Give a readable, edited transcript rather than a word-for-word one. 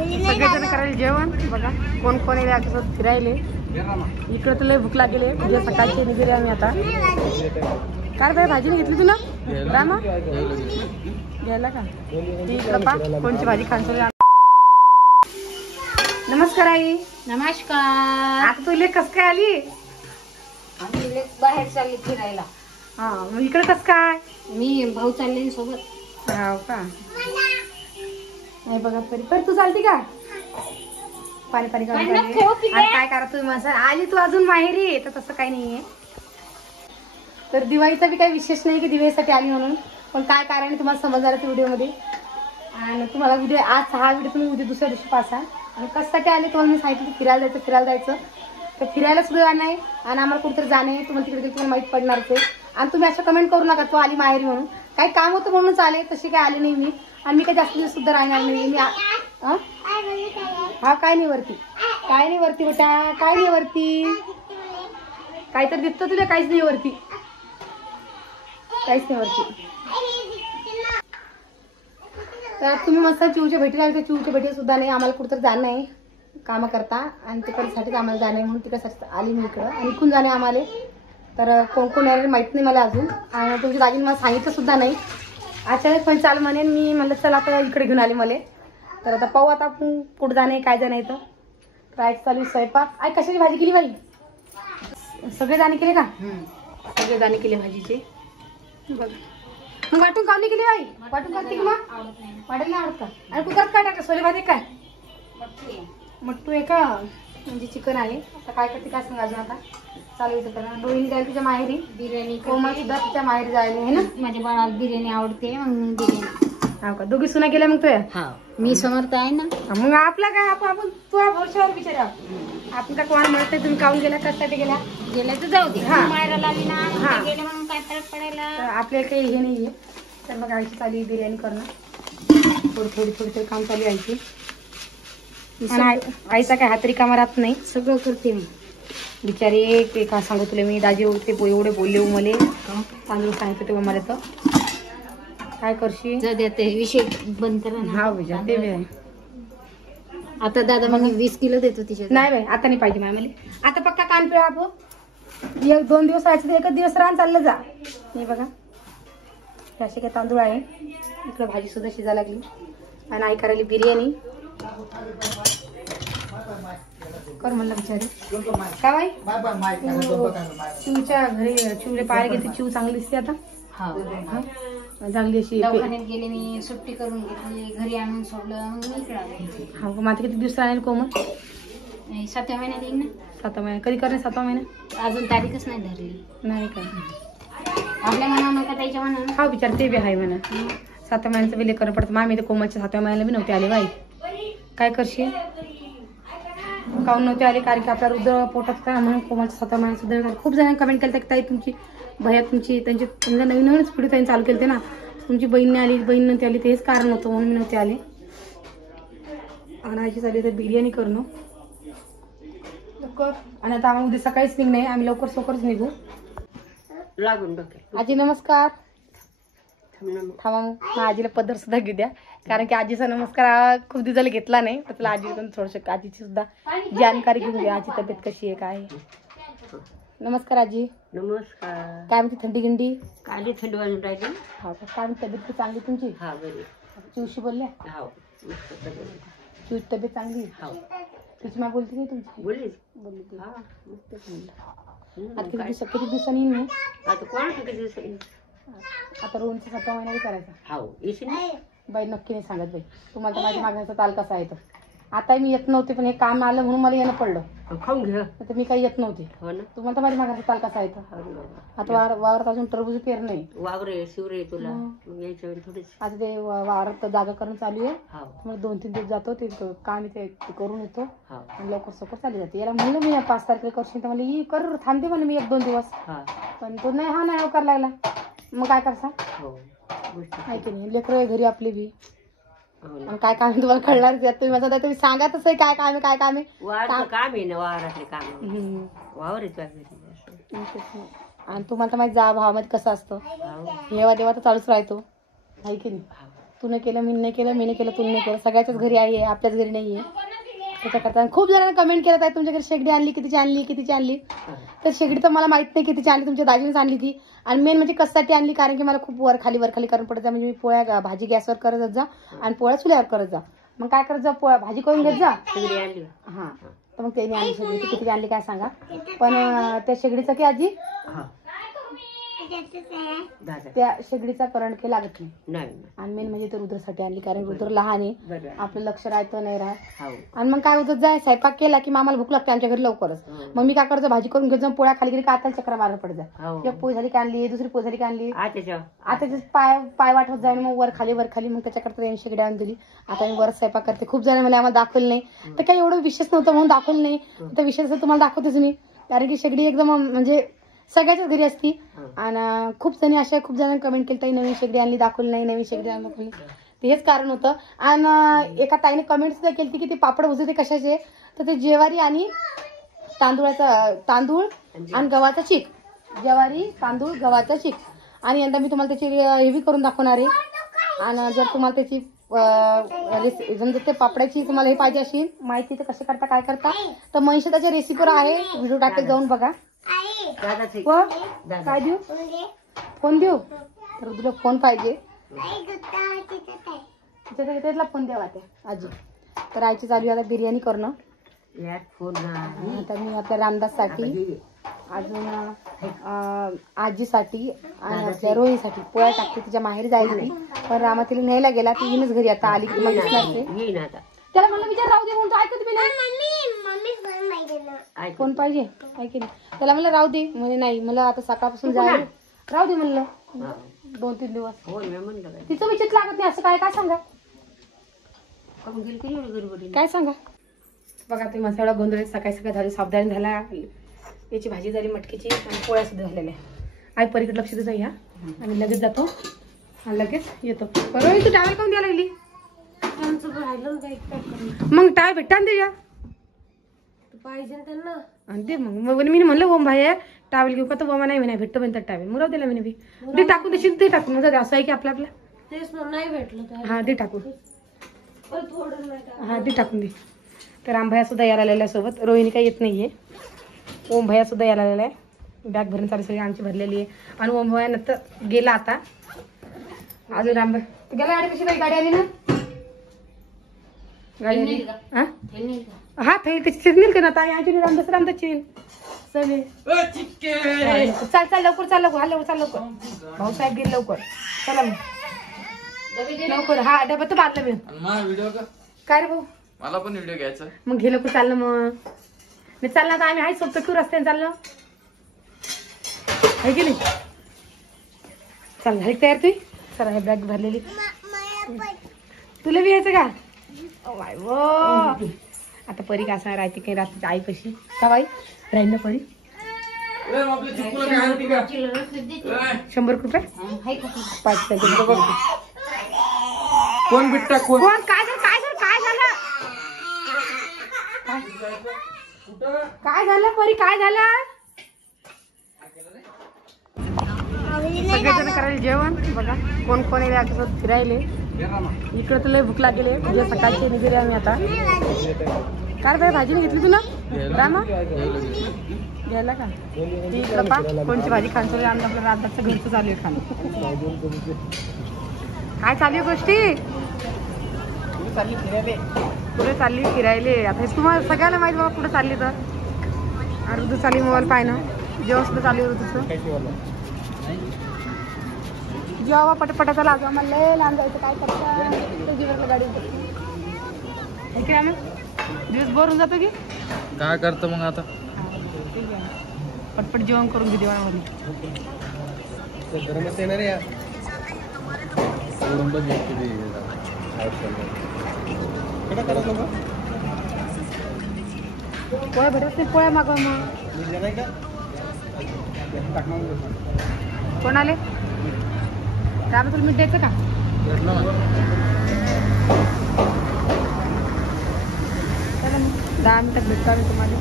सगळेजण करायला जेवण बघा कोण कोण आहे फिरायले इकडे तुला भूक लागेल म्हणजे सकाळची निघेले आम्ही आता काय बाई भाजी घेतली तुला रामा घ्यायला का इकडं पा कोणची भाजी खायचं. नमस्कार आई. नमस्कार. आता तुला कस काय आली बाहेर चालली फिरायला. हा मग इकडे कस काय मी भाऊ चालले सोबत. हो का नाही बघा तरी तू चालती का पाणी पाणी काय करा तुम्ही मसा आली तू अजून माहेरी तर तसं काही नाहीये. तर दिवाळीचा बी काही विशेष नाही की दिवाळीसाठी आली म्हणून पण काय कारण तुम्हाला समजणार त्या व्हिडिओमध्ये आणि तुम्हाला उद्या आज हा व्हिडिओ तुम्ही उद्या दुसऱ्या दिवशी पासा आणि कशासाठी आले तुम्हाला मी सांगितलं फिरायला जायचं तर फिरायला सुद्धा नाही आणि आम्हाला कुठेतरी जाणे तुम्हाला तिकडे तुम्हाला माहित पडणारच आहे. आणि तुम्ही अशा कमेंट करू नका तू आली माहेरी म्हणून काही काम होतं म्हणूनच आले तशी काय आले नाही मी आणि मी काही जास्त दिवस सुद्धा राहणार नाही मी हा काय नाही वरती बेटा काय नाही वरती काय तर दिसतं तुला काहीच नाही वरती तर तुम्ही मस्त चिवच्या भेटीला आले चिवच्या भेटी सुद्धा नाही आम्हाला कुठेतरी जाणं नाही कामं करता आणि तिकडसाठीच आम्हाला जाणं आहे म्हणून तिकडसाठी आली मी इकडं आणि इकडून जाणे आम्हाला तर कोण कोण यायला माहित नाही मला अजून आणि तुमच्या दाजीने मला सांगितलं सुद्धा नाही अचानक पण चाल म्हणेन मी म्हणलं चला आता इकडे घेऊन आले मला तर आता पाहू आता आपण कुठं जाणे काय जाणे तर काय चालू स्वयंपाक आई कशाची भाजी केली बाई सगळे दाणे केले का सगळे दाणे केले भाजीचे बघ मग वाटून कावली केली बाई वाटून करते की मग वाटायला आवडत का आणि कुकरात काय टाकलं सोले भाजी काय मट्टू आहे का म्हणजे चिकन आहे आता काय करते काय सांगा अजून आता चालू होतं करा रोहिणी जाईल तुझ्या माहेरी बिर्याणी कोमल सुद्धा तुझ्या माहेरी जायला आहे ना माझ्या बाळाला बिर्याणी आवडते मग बिर्याणी हो का दोघी सुना गेल्या मग तुझ्या मी समर्थ आहे ना मग आपला काय आपण तुझ्या भरोशावर विचारा आपण का कोणाला म्हणत नाही तुम्ही काऊन गेल्या कशासाठी गेल्या तर जाऊ दे माहेराला आली ना गेले म्हणून काय फरक पडायला आपल्याला काही हे नाहीये तर मग आईची चालू बिर्याणी करणं थोडी काम चालू आईची आईचा काय हात रिकामा राहत नाही सगळं करते मी बिचारी ते का सांगू तुला मी दाजी ते एवढे बोलले मला तांदूळ सांगितलं तेव्हा मला तर काय करशील ते विषय बंद करा ना. हा विचार ते आहे आता दादा मग 20 किलो देतो तिच्या नाही बाई आता नाही पाहिजे मला आता पक्का कान पिळा आपण 1-2 दिवस राहायचं तर एकच दिवस राहून चाललं जा नाही बघा असे काय तांदूळ आहे इकडं भाजी सुद्धा शिजायला लागली आणि आई करायली बिर्याणी कर म्हणलं बिचारी काय बाई चिवच्या घरी चिवले पाहायला गेले चिव चांगली दिसते आता चांगली अशी दवाखान्यात गेले मी सुट्टी करून घेतली घरी आणून सोडलं मग मी इकडे आले. हा मग आता किती दिवस राहील कोमल 7व्या महिन्यात येईल ना 7 महिने कधी करणे 7 महिने अजून तारीखच नाही धरली नाही का आपल्या मनानं का त्याच्या मनानं हा विचार ते बी आहे म्हणा 7 महिन्याचं विले करणं पडतं मामी ते कोमलच्या 7व्या महिन्याला बी नव्हते आले बाई काय करशील काऊन नव्हते आले कारण की आपला रुद्र पोटात होता म्हणून कोमलच्या 7व्या महिन्यात सुद्धा खूप जण कमेंट केलं की ताई तुमची भैया तुमची त्यांची समजा नवीनच पिढी त्यांनी चालू केली ना तुमची बहीण नाही आली बहीण नव्हती आली तेच कारण होतं म्हणून मी नव्हते आले आणि आजी चालली तर बिर्याणी करणं लवकर आणि आता आम्ही उद्या सकाळीच निघणे आम्ही लवकरच निघू लागून आजी नमस्कार थांबा मग आजीला पदर सुद्धा घेऊ द्या कारण की आजीचा नमस्कार खूप दिवसाला घेतला नाही तर तुला आजी पण थोडस आजीची सुद्धा जानकारी घेऊन घ्या आजी तब्येत कशी आहे काय नमस्कार आजी नमस्कार काय म्हणते थंडी गिंडी काली थंडी वाजून राहिली हा काय तब्येत चांगली तुमची हा बरी चिवशी बोलल्या चिवची तब्येत चांगली तिची माय बोलते नाही तुमची बोलली ती आता किती दिवसांनी येईन मी आता कोण किती दिवसांनी आता रोहनचा 7 महिना करायचा हो बाई नक्की नाही सांगत बाई तुम्हाला तर माझ्या मागायचा ताल कसा आहे तर आता मी येत नव्हते पण हे काम आलं म्हणून मला येणं पडलं खाऊन घ्या तर मी काही येत नव्हते तुम्हाला तर माझ्या मागायचा ताल कसा आहे तर आता वावरात अजून टरबूज पेर नाही वावरे शिवरे तुला आता ते वावरात जागा करून चालू आहे मग 2-3 दिवस जातो ते काम ते करून येतो आणि लवकर चालू जाते याला म्हणलं मी 5 तारखेला करशील तर मला ही कर थांबते म्हणलं मी 1-2 दिवस पण तो नाही करायला लागला मग काय करसा माहिती नाही लेकरं घरी आपली बी आणि काय काम तुम्हाला कळणार तुम्ही माझा तुम्ही सांगा तसं काय काम आहे काम आहे ना वावरातले काम वावर आणि तुम्हाला तर माहिती जा भावामध्ये कसं असतं हेवा देवा तर चालूच राहतो आहे की नाही तू केलं, मी नाही केलं, मी नाही केलं, तू नाही केलं. सगळ्याच्याच घरी आहे, आपल्याच घरी नाही आहे. त्याच्याकरता खूप जणांना कमेंट केलं आहे तुमच्या घरी शेगडी आणली, कितीची आणली, कितीची आणली. तर शेगडी तर मला माहित नाही कितीची आणली, तुमच्या दाजीनेच आणली ती. आणि मेन म्हणजे कशासाठी आणली, कारण की मला खूप वर खाली करून पडत जा. म्हणजे मी पोळ्या भाजी गॅसवर करत जा आणि पोळ्या चुल्यावर करत जा. मग काय करत जा, पोळ्या भाजी करून घेत जा. हा, तर मग त्यांनी आणली शेगडी. कितीची आणली काय सांगा. पण त्या शेगडीचं की आजी, त्या शेगडीचा करंट काही लागत नाही. आणि मेन म्हणजे ते रुद्रसाठी आणली, कारण रुद्र लहान आहे, आपलं लक्ष राहतं नाही राहत. आणि मग काय होतं, जाय स्वयंपाक केला की आम्हाला भूक लागते आमच्या घरी लवकरच. मग मी काय करतो, भाजी करून घेत जाऊन पोळ्या खाली गेली का आता चक्र मारत पडत जा. एक पोळी झाली का आणली, दुसरी पोळी झाली का आणली, आता पाय वाटत जाईल. मग वर खाली मग त्याच्याकरता त्यांनी शेगडी आणून दिली. आता मी वर स्वयंपाक करते. खूप जण मला आम्हाला दाखवलं नाही, तर काही एवढं विशेष नव्हतं म्हणून दाखवलं नाही. तर विशेष तुम्हाला दाखवतेच मी, कारण की शेगडी एकदम म्हणजे सगळ्याच्याच घरी असती. आणि खूप जणांनी कमेंट केली, ताई नवीन शेगडी आणली, दाखवली नाही, नवीन शेगडी आणली दाखवली. ते हेच कारण होतं. आणि एका ताईने कमेंट सुद्धा केली की ते पापड उजते कशाचे, तर ते ज्वारी आणि तांदूळ आणि गव्हाचा चीक, ज्वारी तांदूळ गव्हाचा चीक. आणि यंदा मी तुम्हाला त्याची हेवी करून दाखवणार आहे. आणि जर तुम्हाला त्याची समजा ते पापड्याची तुम्हाला हे पाहिजे असेल माहिती, तर कसे करता काय करता, तर मनीषा त्याच्या रेसिपीवर आहे, व्हिडिओ टाकेल, जाऊन बघा. काय देऊ, फोन देऊ, तर तुला फोन पाहिजे त्यातला फोन द्यावा त्या आजी. तर आईची चालू आहे आता बिर्याणी करणं. आता मी आपल्या रामदाससाठी, अजून आजीसाठी आणि आपल्या रोहीसाठी पोळ्या टाकते. तिच्या माहेरी जायला पण रामा तिला न्यायला गेला, ती येईनच घरी. आता आली की मला दिसणार ते. त्याला म्हणलं विचार राहू दे म्हणून, ऐकत बी नाही. फोन पाहिजे ऐक नाही. त्याला म्हणलं राहू दे, म्हणजे नाही मला आता सकाळपासून जायला राहू दे म्हणलं 2-3 दिवस. तिचं विचित्र लागत नाही असं काय सांगा, काय सांगा. बघा तुम्ही मसाला गोंधळ सकाळी झाली, साबुदाणा झाला, याची भाजी झाली मटकीची, आणि पोळ्या सुद्धा झालेल्या. आई परीकडे लक्ष देतो या, आणि लगेच जातो आणि लगेच येतो. बरोबर तू टावेल काऊन द्यायला लागली, मग टाय भेटता ना त्याच्या पाहिजे त्यांना आणि ते मग मी म्हणलं ओम भाई टावेल घेऊ का, तर ओमा नाही म्हणे भेटतो म्हणतात टावेल. मग राहू दिला म्हणे बी, ते टाकून देशील, ते टाकून म्हणजे असं आहे की आपलं तेच नाही भेटलं. हा ते टाकून, हा ते टाकून दे. तर राम भैया सुद्धा यायला आलेल्या सोबत, रोहिणी काही येत नाहीये. ओम भैया सुद्धा यायला आलेला आहे. बॅग भरून चालू सगळी आमची भरलेली आहे. आणि ओम भैया नंतर गेला आता. अजून राम भाई गेला. गाडी कशी बाई, गाडी आली ना, गाडी आली. हा त्याची नेल का ना आता रामदासची चल लवकर, चाल लवकर, हा लवकर, चाल लवकर. भाऊसाहेब गेले लवकर, चला मग लवकर. हा डबा तर बांधला मी. काय रे भाऊ, मला पण व्हिडिओ घ्यायचा. मग घे लवकर, चाललं मग नाही चाललं आता आम्ही आहे सोबत क्यू रस्त्याने चाललं आहे की नाही. चाल झाली तयार तुझी, चला हे बॅग भरलेली. तुला बी यायचं का, वाय वो. आता परी का असणार राहते काही रात्री आई कशी का बाई राहील ना परी. 100 रुपये कोण बिट्टा कोण, काय झालं, काय झालं परी, काय झालं. सगळेजण करायला जेवण. बघा कोण कोण आहे फिरायले. इकडे तर लय भूक लागेल, म्हणजे सकाळची निघेले आम्ही आता. काय बाई भाजी नाही घेतली तुला रामा घ्यायला का, इकडं पा कोणची भाजी खायचं. आम्ही आपलं रामदासचं घरचं चालू आहे खाणं. काय चालू आहे गोष्टी, पुढे चालली फिरायले. आता तुम्हाला सगळ्याला माहिती बाबा कुठे चालली. तर आणि ऋतू चालली मोबाईल पाहिणं, जेव्हा सुद्धा चालू ऋतूचं जेव्हा पटपटा चला. आम्हाला लय लांब जायचं, काय करता गाडी ठीक आहे. मग दिवस बोर होऊन जातो की काय करतो मग आता. ठीक आहे, पटपट जेवण करून घे देवामध्ये. पोळ्या भेटत नाही, पोळ्या मागवा मग. कोण आले रामा, तुला मीठ द्यायचं का. चला मग 10 मिनिटात भेटतो आम्ही तुम्हाला.